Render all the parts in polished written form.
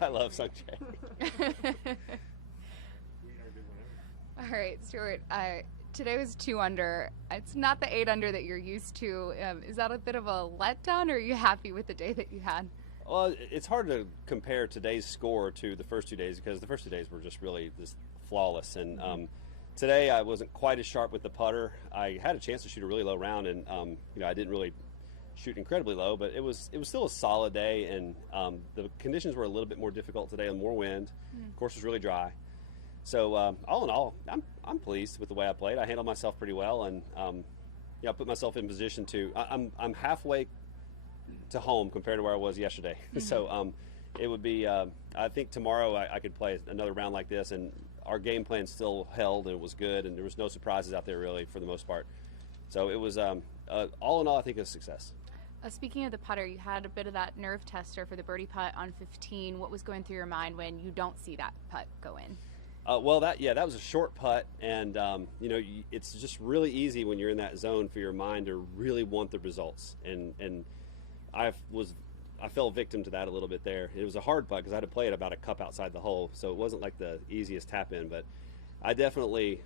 I love Sunshine. All right, Stewart. Today was 2 under. It's not the 8 under that you're used to. Is that a bit of a letdown, or are you happy with the day that you had? Well, it's hard to compare today's score to the first 2 days because the first 2 days were just really just flawless. And today I wasn't quite as sharp with the putter. I had a chance to shoot a really low round, and I didn't really shoot incredibly low, but it was still a solid day. And the conditions were a little bit more difficult today, and more wind. Of course, it was really dry. So all in all, I'm pleased with the way I played. I handled myself pretty well, and I put myself in position to. I'm halfway to home compared to where I was yesterday. Mm-hmm. So it would be. I think tomorrow I could play another round like this, and our game plan still held, and it was good, and there was no surprises out there really for the most part. So it was all in all, I think, a success. Speaking of the putter, you had a bit of that nerve tester for the birdie putt on 15. What was going through your mind when you don't see that putt go in? Well, that was a short putt, and it's just really easy when you're in that zone for your mind to really want the results. And I fell victim to that a little bit there. It was a hard putt because I had to play it about a cup outside the hole, so it wasn't like the easiest tap in. But I definitely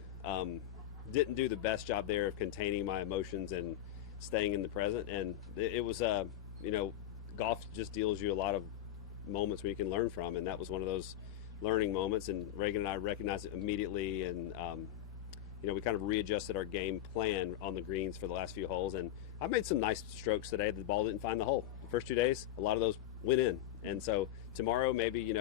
didn't do the best job there of containing my emotions and staying in the present. And it was golf just deals you a lot of moments where you can learn from, and that was one of those learning moments, and Reagan and I recognized it immediately, and we kind of readjusted our game plan on the greens for the last few holes, and I made some nice strokes today. The ball didn't find the hole. The first 2 days, a lot of those went in, and so tomorrow maybe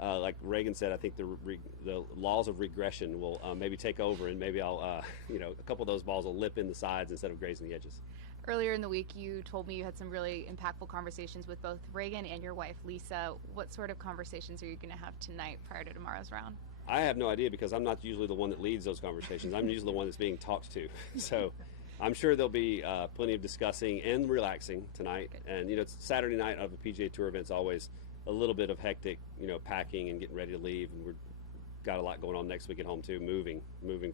like Reagan said, I think the laws of regression will maybe take over, and maybe I'll a couple of those balls will lip in the sides instead of grazing the edges. Earlier in the week, you told me you had some really impactful conversations with both Reagan and your wife, Lisa. What sort of conversations are you going to have tonight prior to tomorrow's round? I have no idea because I'm not usually the one that leads those conversations. I'm usually the one that's being talked to. So I'm sure there'll be plenty of discussing and relaxing tonight. Good. And, it's Saturday night of a PGA Tour event. It's always a little bit of hectic, packing and getting ready to leave. And we've got a lot going on next week at home, too, moving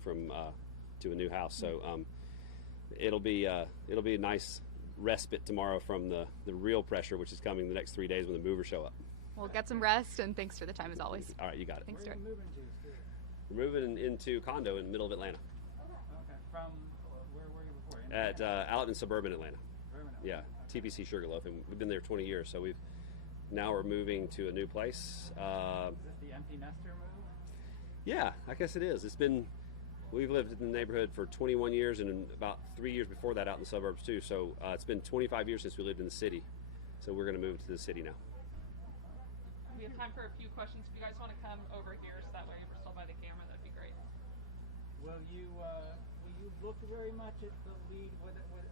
from to a new house. So it'll be a nice respite tomorrow from the real pressure, which is coming the next 3 days when the movers show up. Well, get some rest, and thanks for the time as always. All right, you got it. Thanks, Stuart. Where are you moving to, Stuart? We're moving into condo in the middle of Atlanta. Okay. From where were you before? Out in suburban Atlanta. Yeah, okay. TPC Sugarloaf, and we've been there 20 years, so we're moving to a new place. Is this the empty nester move? Yeah, I guess it is. We've lived in the neighborhood for 21 years, and about 3 years before that out in the suburbs too. So it's been 25 years since we lived in the city. So we're going to move to the city now. We have time for a few questions. If you guys want to come over here so that way we're still by the camera, that'd be great. Will you look very much at the lead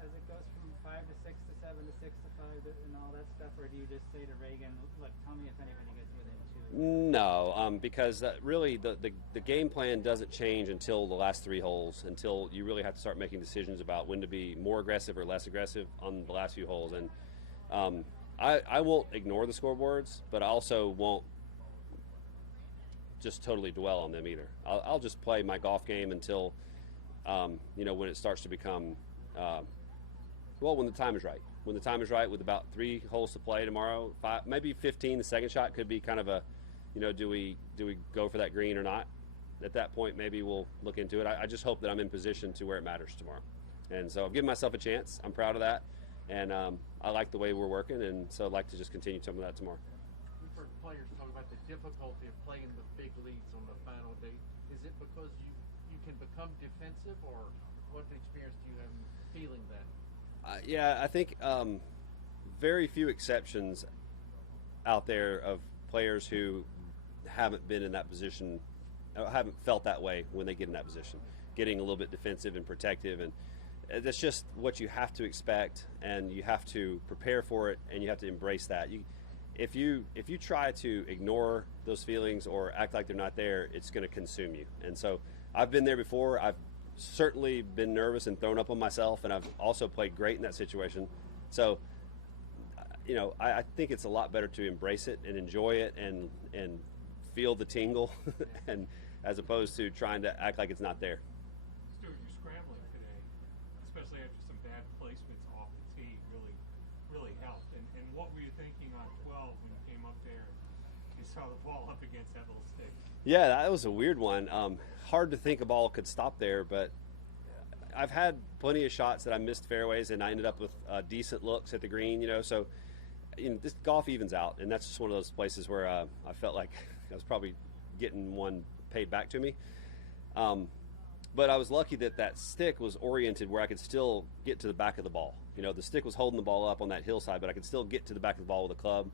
as it goes from 5 to 6 to 7 to 6 to 5 and all that stuff, or do you just say to Reagan, look, tell me if anybody gets within 2? No, because really the game plan doesn't change until the last 3 holes, until you really have to start making decisions about when to be more aggressive or less aggressive on the last few holes. And I won't ignore the scoreboards, but I also won't just totally dwell on them either. I'll just play my golf game until when it starts to become when the time is right. When the time is right, with about 3 holes to play tomorrow, 5, maybe 15. The second shot could be kind of a, do we go for that green or not? At that point, maybe we'll look into it. I just hope that I'm in position to where it matters tomorrow. And so I've given myself a chance. I'm proud of that. And I like the way we're working, and so I'd like to just continue some of that tomorrow. We've heard players talk about the difficulty of playing the big leads on the final day. Is it because you can become defensive, or what experience do you have feeling that? Yeah, I think very few exceptions out there of players who haven't been in that position, haven't felt that way when they get in that position, getting a little bit defensive and protective, and that's just what you have to expect, and you have to prepare for it, and you have to embrace that. If you try to ignore those feelings or act like they're not there, it's going to consume you. And so I've been there before. I've certainly been nervous and thrown up on myself, and I've also played great in that situation. So I think it's a lot better to embrace it and enjoy it and feel the tingle and as opposed to trying to act like it's not there. Stuart, you're scrambling today, especially after some bad placements off the tee, really helped. And what were you thinking on 12 when you came up there, you saw the ball up against that little stick. Yeah, that was a weird one. Hard to think a ball could stop there, but I've had plenty of shots that I missed fairways, and I ended up with decent looks at the green. So this golf evens out, and that's just one of those places where I felt like I was probably getting one paid back to me. But I was lucky that stick was oriented where I could still get to the back of the ball. The stick was holding the ball up on that hillside, but I could still get to the back of the ball with a club.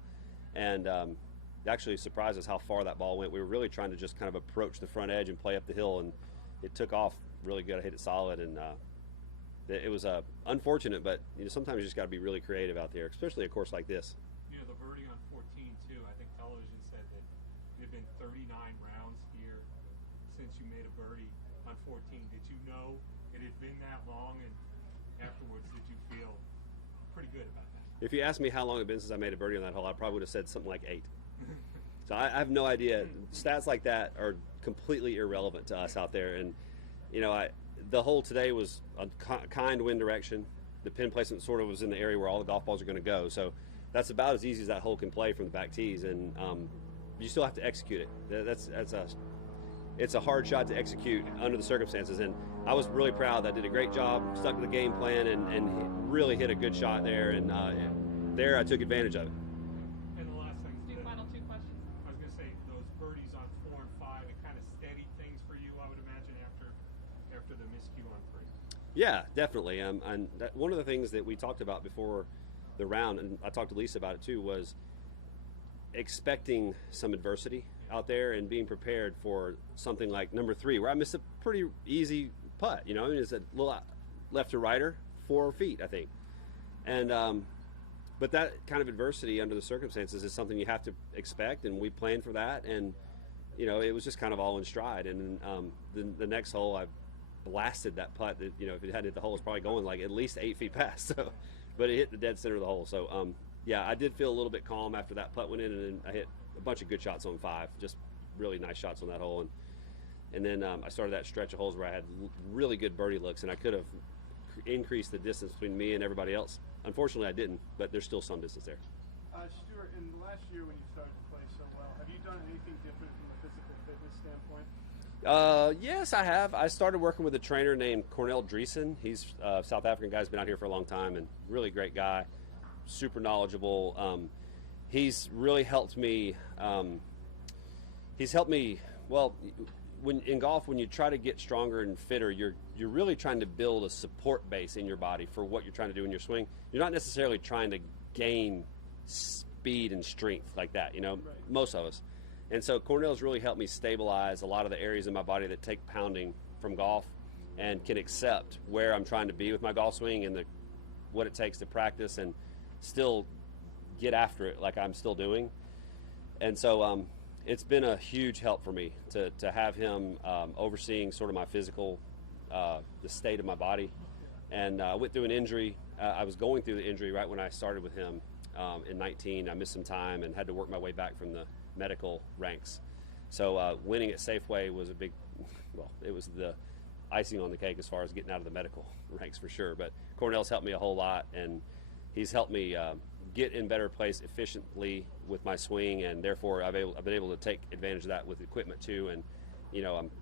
And it actually surprised us how far that ball went. We were really trying to just kind of approach the front edge and play up the hill, and it took off really good. I hit it solid, and it was unfortunate, but sometimes you just got to be really creative out there, especially a course like this. The birdie on 14 too. I think television said that it had been 39 rounds here since you made a birdie on 14. Did you know it had been that long, and afterwards did you feel pretty good about that? If you asked me how long it had been since I made a birdie on that hole, I probably would have said something like 8. So I have no idea. Stats like that are completely irrelevant to us out there. And the hole today was a kind wind direction. The pin placement sort of was in the area where all the golf balls are going to go. So that's about as easy as that hole can play from the back tees. And you still have to execute it. It's a hard shot to execute under the circumstances. And I was really proud that I did a great job, stuck to the game plan, and really hit a good shot there. And there I took advantage of it. And the last thing, Do final 2 questions. I was going to say, those birdies on 4 and 5, it kind of steadied things for you, I would imagine, after the miscue on 3. Yeah, definitely. And one of the things that we talked about before the round, and I talked to Lisa about it too, was expecting some adversity out there and being prepared for something like number 3, where I missed a pretty easy putt. It's a little left to righter, 4 feet, I think. And but that kind of adversity under the circumstances is something you have to expect, and we planned for that. And it was just kind of all in stride. And the next hole, I blasted that putt that if it hadn't hit the hole, it's probably going like at least 8 feet past. So, but it hit the dead center of the hole. So yeah, I did feel a little bit calm after that putt went in, and then I hit a bunch of good shots on 5, just really nice shots on that hole. And then I started that stretch of holes where I had really good birdie looks, and I could have increased the distance between me and everybody else. Unfortunately, I didn't, but there's still some distance there. Stewart, in the last year when you started to play so well, have you done anything different from a physical fitness standpoint? Yes, I have. I started working with a trainer named Cornell Dreesen. He's a South African guy. He's been out here for a long time, and really great guy, super knowledgeable. He's really helped me. Well, when in golf, when you try to get stronger and fitter, you're really trying to build a support base in your body for what you're trying to do in your swing. You're not necessarily trying to gain speed and strength like that, Right. most of us. And so Cornell's really helped me stabilize a lot of the areas in my body that take pounding from golf, and can accept where I'm trying to be with my golf swing and what it takes to practice and still get after it like I'm still doing. And so it's been a huge help for me to have him overseeing sort of my physical, the state of my body. And I went through an injury. I was going through the injury right when I started with him in 19. I missed some time and had to work my way back from the medical ranks. So winning at Safeway was it was the icing on the cake as far as getting out of the medical ranks for sure. But Cornell's helped me a whole lot, and he's helped me get in better place efficiently with my swing, and therefore I've been able to take advantage of that with equipment too. And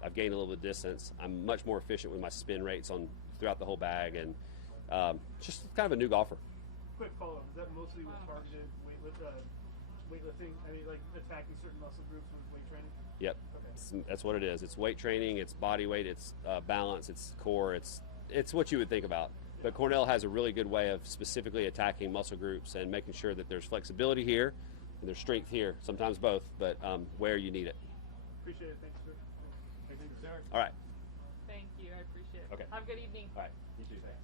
I've gained a little bit of distance. I'm much more efficient with my spin rates throughout the whole bag, and just kind of a new golfer. Quick follow-up, is that mostly with targeted weightlifting? I mean, like attacking certain muscle groups with weight training? Yep. Okay. That's what it is. It's weight training, it's body weight, it's balance, it's core, it's what you would think about. But Cornell has a really good way of specifically attacking muscle groups and making sure that there's flexibility here and there's strength here, sometimes both, but where you need it. Appreciate it. Thanks, sir. Thank you, sir. All right. Thank you. I appreciate it. Okay. Have a good evening. All right. You too. Thanks.